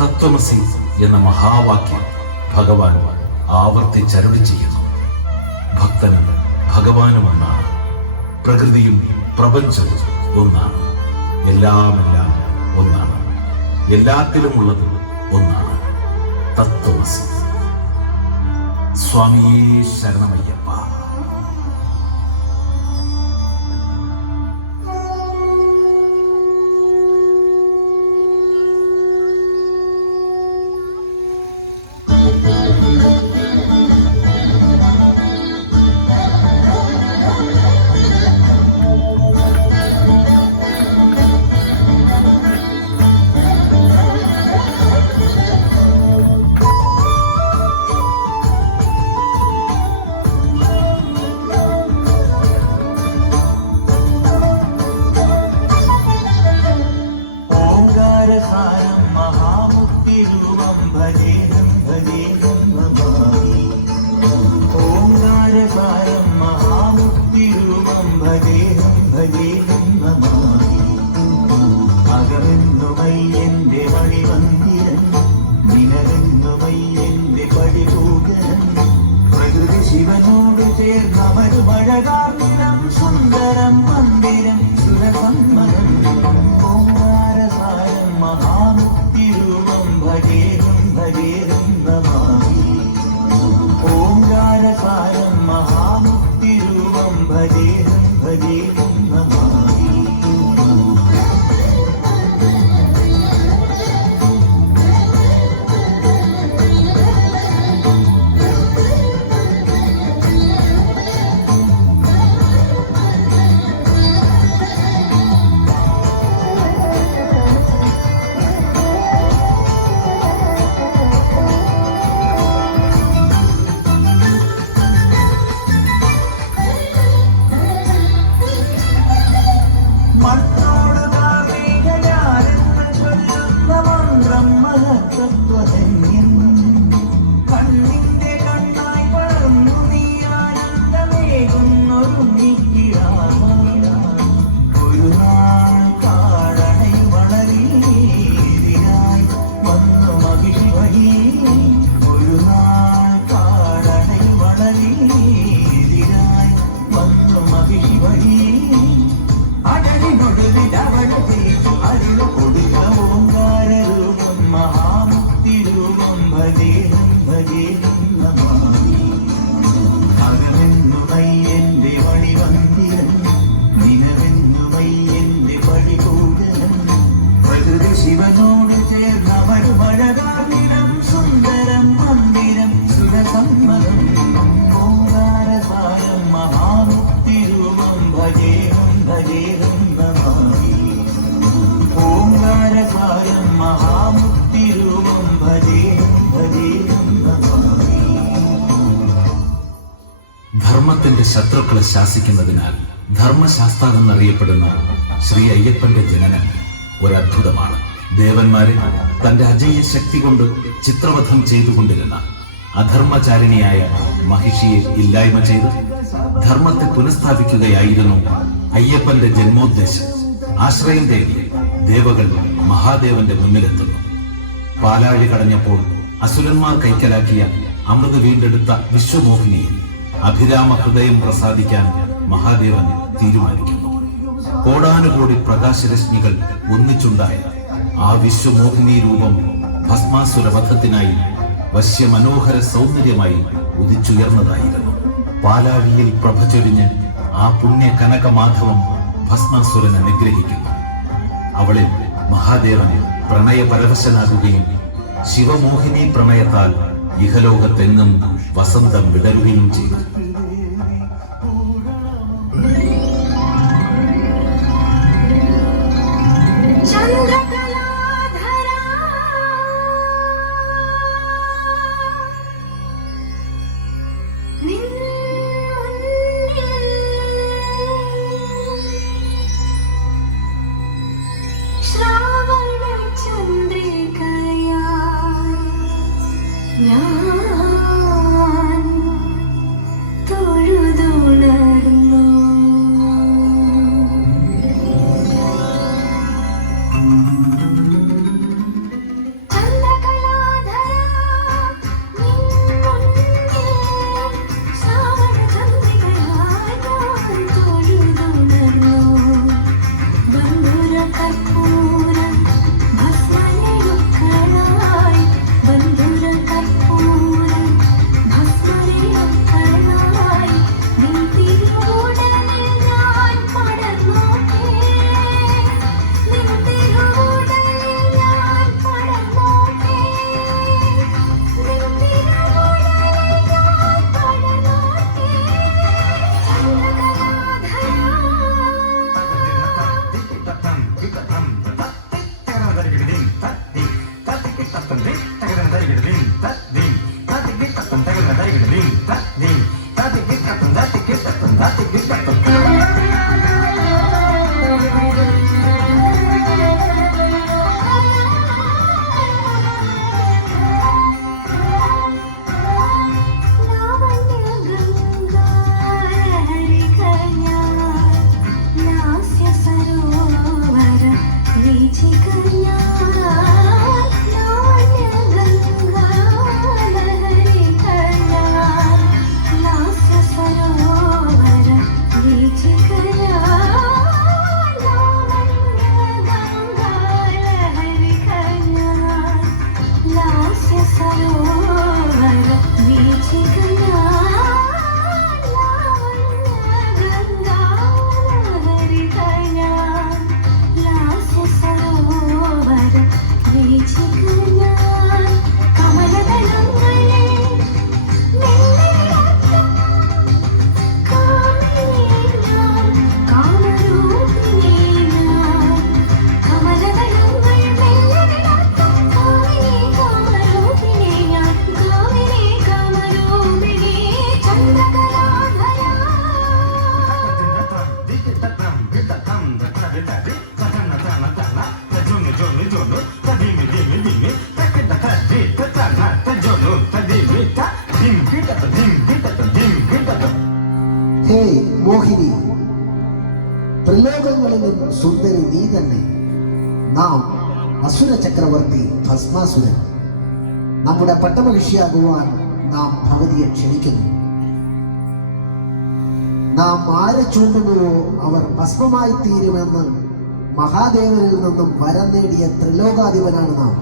തത്വമസി എന്ന മഹാവാക്യം ഭഗവാൻ ആവർത്തിച്ചരുളി ചെയ്യുന്നു. ഭക്തനും ഭഗവാനും ഒന്നാണ്. പ്രകൃതിയും പ്രപഞ്ചവും ഒന്നാണ്. എല്ലാം ഒന്നാണ്. എല്ലാത്തിലുമുള്ളത് ഒന്നാണ്. തത്വമസി. സ്വാമിയേ ശരണമയ്യപ്പ. ശിവനോട് ചേർന്നവരു മഴകാർന്നിടം സുന്ദരം മന്ദിരം സുരസന്മരം ഓംകാരസാരം മഹാമുക്തിരൂപം ഭജേഹം ഭജേഹം നമാമി. ഓംകാരസാരം മഹാമുക്തിരൂപം ഭജേഹം ഭജേഹം നമാമി. ശിവനോട് ചേർന്നവരു മഴകാർന്നിടം സുന്ദരം മന്ദിരം സുരസന്മരം ഓംകാരസാരം മഹാമുക്തിരൂപം ഭജേഹം ഭജേഹം നമാമി. ഓംകാരസാരം മഹാമുക്തിരൂപം ഭജേഹം ഭജേഹം നമാമി. ധർമ്മത്തിന്റെ ശത്രുക്കളെ ശാസിക്കുന്നതിനാൽ ധർമ്മശാസ്താവ് എന്നറിയപ്പെടുന്ന ശ്രീ അയ്യപ്പന്റെ ജനനം ഒരത്ഭുതമാണ്. ദേവന്മാരെ തന്റെ അജയ്യ ശക്തി കൊണ്ട് ചിത്രവധം ചെയ്തുകൊണ്ടിരുന്ന അധർമ്മചാരിണിയായ മഹിഷിയെ ഇല്ലായ്മ ചെയ്ത് ധർമ്മത്തെ പുനഃസ്ഥാപിക്കുകയായിരുന്നു അയ്യപ്പന്റെ ജന്മോദ്ദേശം. ആശ്രയം തേടി ദേവകൾ മഹാദേവന്റെ മുന്നിലെത്തുന്നു. പാലാഴി കടഞ്ഞപ്പോൾ അസുരന്മാർ കൈക്കലാക്കിയ അമൃത് വീണ്ടെടുത്ത വിശ്വമോഹിനിയെ അഭിരാമ ഹൃദയം പ്രസാദിക്കാൻ മഹാദേവൻ തീരുമാനിക്കുന്നു. കോടാനുകോടി പ്രകാശരശ്മികൾ ഒന്നിച്ചുണ്ടായ ആ വിശ്വമോഹിനി രൂപം ഭസ്മാസുരവധത്തിനായി വശ്യമനോഹര സൗന്ദര്യമായി ഉദിച്ചുയർന്നതായിരുന്നു. പാലാഴിയിൽ പ്രഭ ചൊരിഞ്ഞ് ആ പുണ്യ കനകമാധവം ഭസ്മാസുരനെ നിഗ്രഹിക്കുന്നു. അവളിൽ മഹാദേവൻ പ്രണയപരവശനാകുകയും ശിവമോഹിനി പ്രണയത്താൽ ഇഹലോകത്തെങ്ങും വസന്തം വിടരുകയും ചെയ്തു. തദ്ദീം തദ്ദിക്ക് തത്തം ദീം തകരം തരികിടദീം തദ്ദീം തദ്ദിക്ക് തത്തം തകരം തരികിടദീം തദ്ദീം തദ്ദിക്ക് തത്തം തദ്ദിക്ക് തത്തം തദ്ദിക്ക് തത്തം ഹേയ് മോഹിനി, ത്രിലോകങ്ങളിലും സുന്ദരി നീ തന്നെ. നാം അസുര ചക്രവർത്തി ഭസ്മാസുരൻ. നമ്മുടെ പട്ടമഹിഷിയാകുവാൻ നാം ഭഗവതിയെ ക്ഷണിക്കുന്നു. നാം ആരെ ചൂണ്ടുന്നുവോ അവർ ഭസ്മമായി തീരുമെന്ന് മഹാദേവനിൽ നിന്നും വരം നേടിയ ത്രിലോകാധിപനാണ് നാം.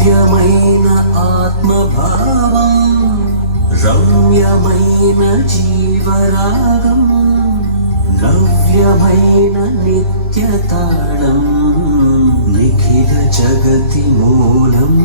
దివ్యమైన ఆత్మభావం, రమ్యమైన జీవరాగం, నవ్యమైన నిత్యతాళం, నిఖిల జగతి మూలం.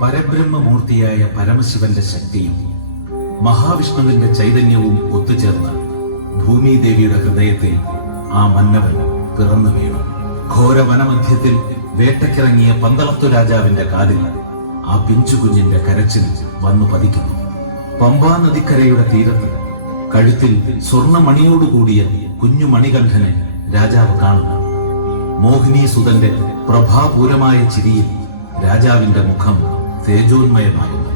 പരബ്രഹ്മമൂർത്തിയായ പരമശിവന്റെ ശക്തിയും മഹാവിഷ്ണുവിന്റെ ചൈതന്യവും ഒത്തുചേർന്ന് ഭൂമിദേവിയുടെ ഹൃദയത്തിൽ ആ മന്നവൻ പിറന്നു വീണു. ഘോരവനമധ്യത്തിൽ വേട്ടക്കിറങ്ങിയ പന്തളത്തു രാജാവിന്റെ കാതിൽ ആ പിഞ്ചുകുഞ്ഞിന്റെ കരച്ചിൽ വന്നു പതിക്കുന്നു. പമ്പാ നദിക്കരയുടെ തീരത്ത് കഴുത്തിൽ സ്വർണമണിയോടുകൂടിയ കുഞ്ഞു മണികണ്ഠനെ രാജാവ് കാണുന്നു. മോഹിനീസുതന്റെ പ്രഭാപൂരമായ ചിരിയിൽ രാജാവിന്റെ മുഖം തേജോന്മയമാകുന്നു.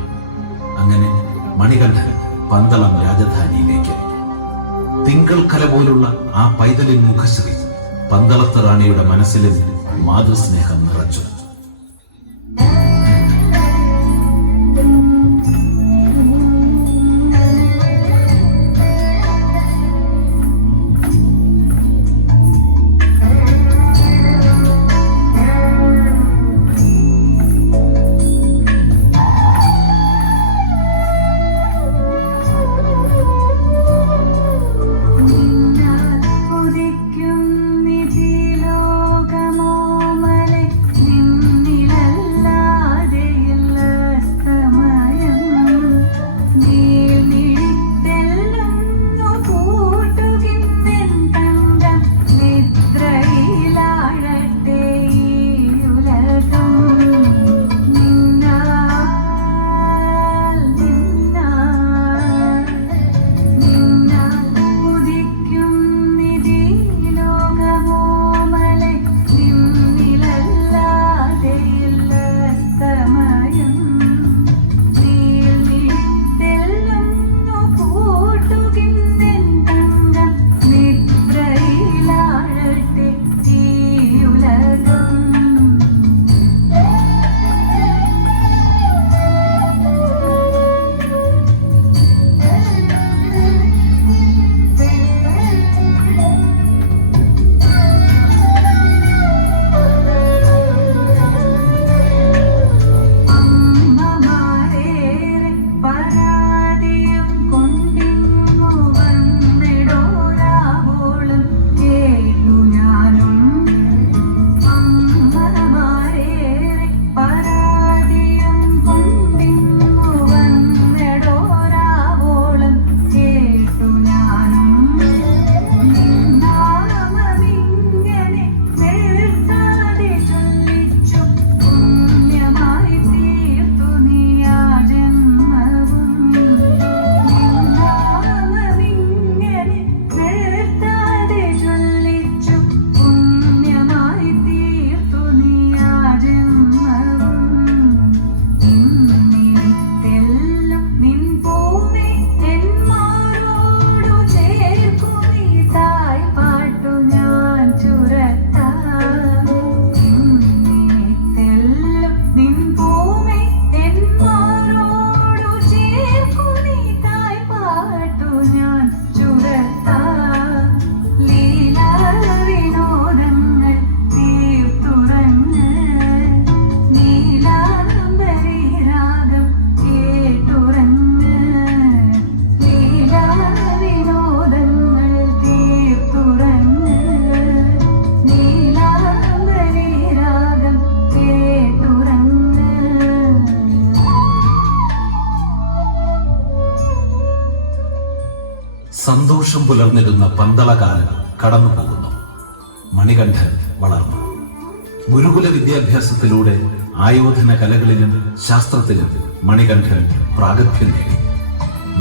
അങ്ങനെ മണികണ്ഠൻ പന്തളം രാജധാനിയിലേക്ക്. തിങ്കൾ കല പോലുള്ള ആ പൈതലിൻ മുഖശ്രീ പന്തളത്ത് റാണിയുടെ മനസ്സിലും മാതൃസ്നേഹം നിറച്ചു. ഉദിക്കും നിധിലോകമോമലെ നിൻ സന്തോഷം പുലർന്നിരുന്ന പന്തളകാലം കടന്നു പോകുന്നു. മണികണ്ഠൻ വളർന്നു. ഗുരുകുല വിദ്യാഭ്യാസത്തിലൂടെ ആയോധന കലകളിലും ശാസ്ത്രത്തിലും മണികണ്ഠൻ പ്രാഗൽഭ്യം നേടി.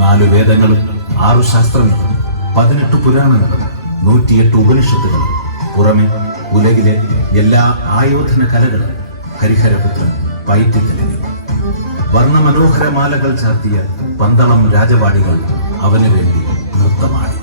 4 വേദങ്ങളും 6 ശാസ്ത്രങ്ങളും 18 പുരാണങ്ങളും 108 ഉപനിഷത്തുകളും പുറമെ ഉലകിലെ എല്ലാ ആയോധന കലകളും ഹരിഹരപുത്രൻ പയറ്റിത്തെളിഞ്ഞു. വർണ്ണമനോഹരമാലകൾ ചാർത്തിയ പന്തളം രാജവാടികൾ അവന് വേണ്ടി നൃത്തമാടി.